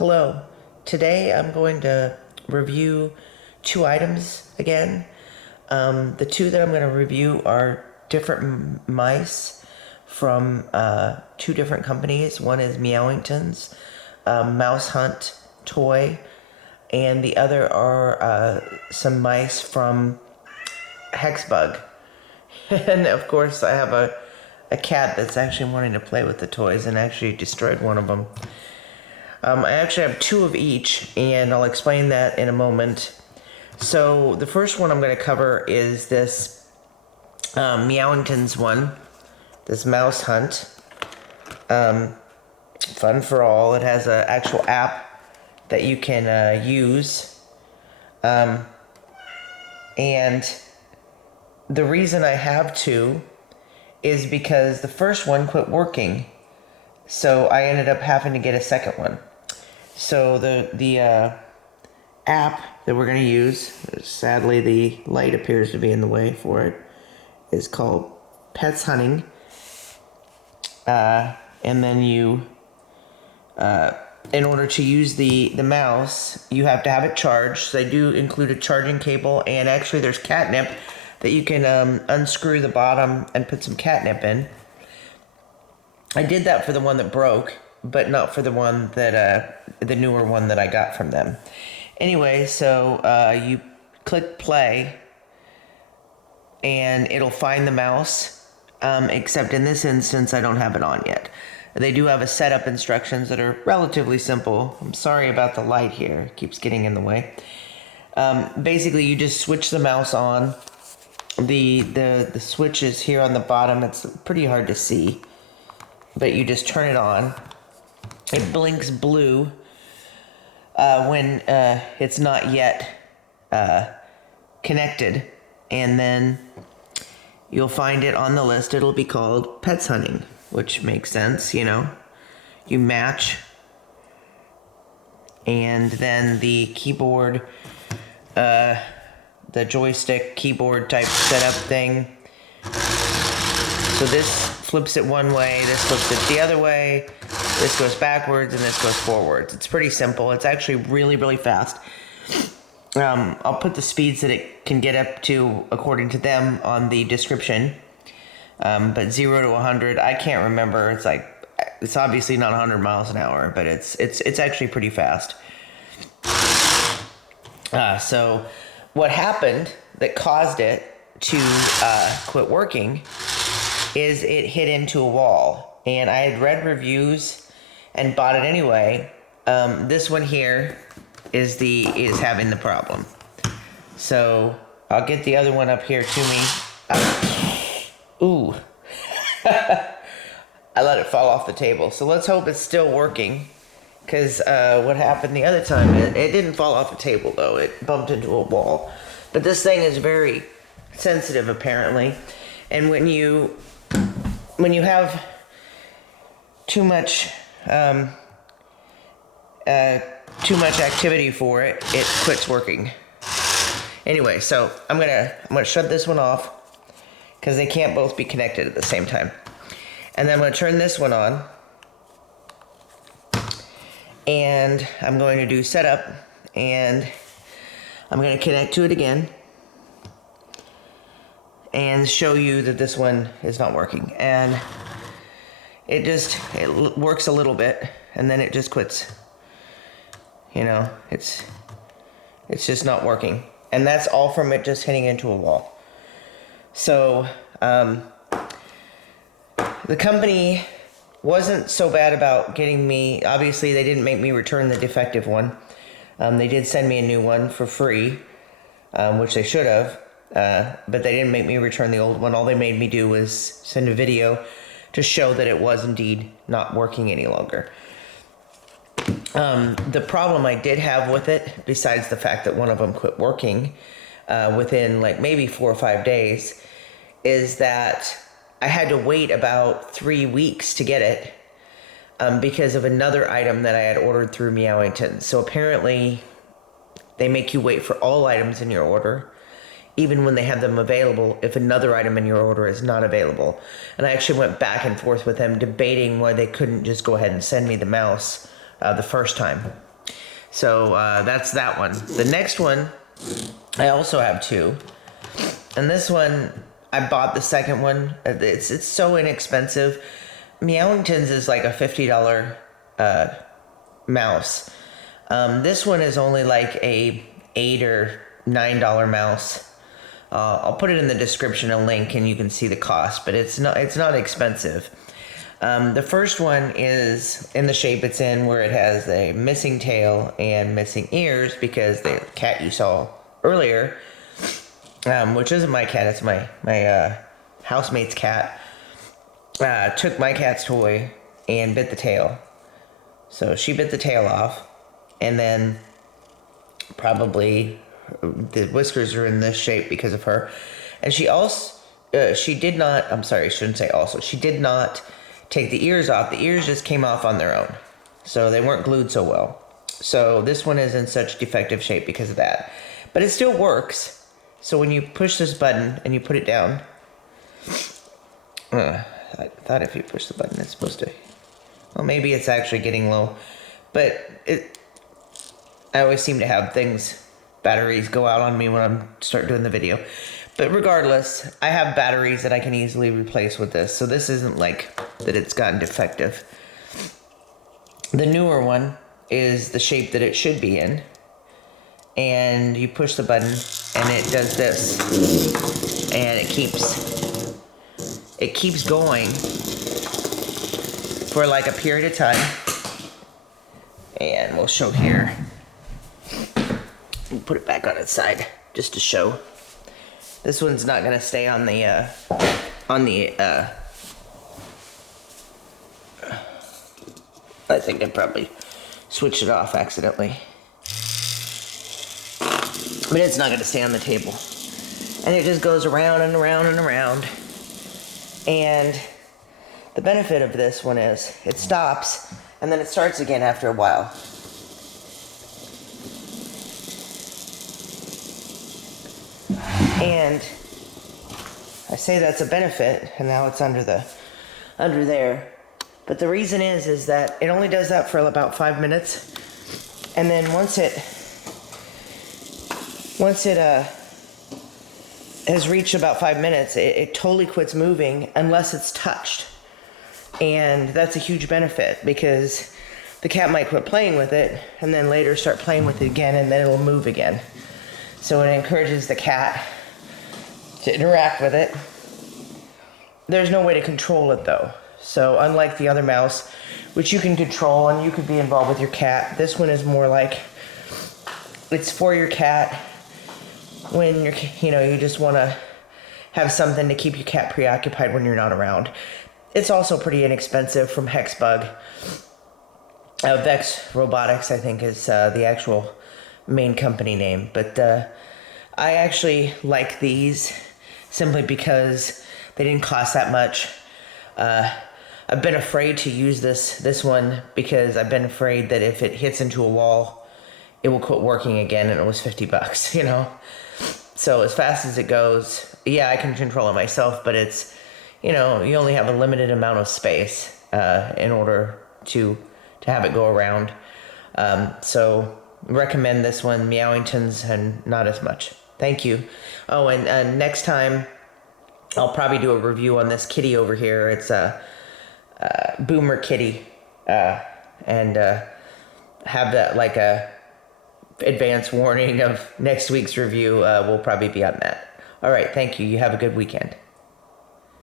Hello. Today I'm going to review two items again. The two that I'm going to review are different mice from two different companies. One is Meowington's Mouse Hunt toy, and the other are some mice from Hexbug. And of course I have a cat that's actually wanting to play with the toys and actually destroyed one of them. I actually have two of each, and I'll explain that in a moment. So the first one I'm going to cover is this Meowington's one, this Mouse Hunt. Fun for all. It has an actual app that you can use. And the reason I have two is because the first one quit working. So I ended up having to get a second one. So the app that we're going to use, sadly the light appears to be in the way for it, is called Pets Hunting. And then you, in order to use the mouse, you have to have it charged. So they do include a charging cable, and actually there's catnip that you can unscrew the bottom and put some catnip in. I did that for the one that broke, but not for the one that, the newer one that I got from them. Anyway, so you click play, and it'll find the mouse, except in this instance, I don't have it on yet. They do have a setup instructions that are relatively simple. I'm sorry about the light here, it keeps getting in the way. Basically, you just switch the mouse on. The switch is here on the bottom. It's pretty hard to see, but you just turn it on. It blinks blue when it's not yet connected, and then you'll find it on the list. It'll be called Pets Hunting, which makes sense, you know. You match, and then the keyboard, the joystick keyboard type setup thing. So this flips it one way, this flips it the other way, this goes backwards, and this goes forwards. It's pretty simple. It's actually really, really fast. I'll put the speeds that it can get up to according to them on the description. But 0 to 100, I can't remember. It's obviously not 100 miles an hour, but it's actually pretty fast. So what happened that caused it to quit working is it hit into a wall, and I had read reviews and bought it anyway. This one here is having the problem. So I'll get the other one up here to me. Ooh. I let it fall off the table. So let's hope it's still working, because what happened the other time, it didn't fall off the table though. It bumped into a wall. But this thing is very sensitive apparently, and when you have too much activity for it, it quits working. Anyway, so I'm gonna shut this one off because they can't both be connected at the same time. And then I'm gonna turn this one on, and I'm going to do setup, and I'm gonna connect to it again and show you that this one is not working. And it works a little bit, and then it just quits. You know, it's just not working. And that's all from it just hitting into a wall. So, the company wasn't so bad about getting me, obviously they didn't make me return the defective one. They did send me a new one for free, which they should have. But they didn't make me return the old one. All they made me do was send a video to show that it was indeed not working any longer. The problem I did have with it, besides the fact that one of them quit working within like maybe 4 or 5 days, is that I had to wait about 3 weeks to get it because of another item that I had ordered through Meowington. So apparently they make you wait for all items in your order, even when they have them available, if another item in your order is not available. And I actually went back and forth with them, debating why they couldn't just go ahead and send me the mouse the first time. So that's that one. The next one, I also have two. And this one, I bought the second one. It's so inexpensive. Meowington's is like a $50 mouse. This one is only like a $8 or $9 mouse. I'll put it in the description, a link, and you can see the cost. But it's not expensive. The first one is in the shape it's in, where it has a missing tail and missing ears, because the cat you saw earlier, which isn't my cat, it's my housemate's cat, took my cat's toy and bit the tail. So she bit the tail off, and then probably the whiskers are in this shape because of her. And she also, she did not take the ears off. The ears just came off on their own, so they weren't glued so well. So this one is in such defective shape because of that, but it still works. So when you push this button and you put it down, I thought if you push the button it's supposed to, well, maybe it's actually getting low, but I always seem to have batteries go out on me when I start doing the video. But regardless, I have batteries that I can easily replace with this, so this isn't like that it's gotten defective. The newer one is the shape that it should be in, and you push the button and it does this, and it keeps going for like a period of time. And we'll show here. We'll put it back on its side just to show. This one's not gonna stay on the I think I probably switched it off accidentally. But it's not gonna stay on the table. And it just goes around and around and around. And the benefit of this one is it stops and then it starts again after a while. And I say that's a benefit, and now it's under there. But the reason is that it only does that for about 5 minutes, and then once it has reached about 5 minutes, it totally quits moving unless it's touched. And that's a huge benefit, because the cat might quit playing with it and then later start playing with it again, and then it'll move again. So it encourages the cat to interact with it. There's no way to control it though. So unlike the other mouse, which you can control and you could be involved with your cat, this one is more like it's for your cat when you just want to have something to keep your cat preoccupied when you're not around. It's also pretty inexpensive, from Hexbug. Vex Robotics, I think, is the actual main company name. But I actually like these simply because they didn't cost that much. I've been afraid to use this one because I've been afraid that if it hits into a wall, it will quit working again, and it was $50, you know? So as fast as it goes, yeah, I can control it myself, but it's, you only have a limited amount of space in order to have it go around. So recommend this one, Meowington's, and not as much. Thank you. Oh, and next time I'll probably do a review on this kitty over here. It's a Boomer Kitty, and have that like a advance warning of next week's review. Will probably be on that. All right, thank you. You have a good weekend.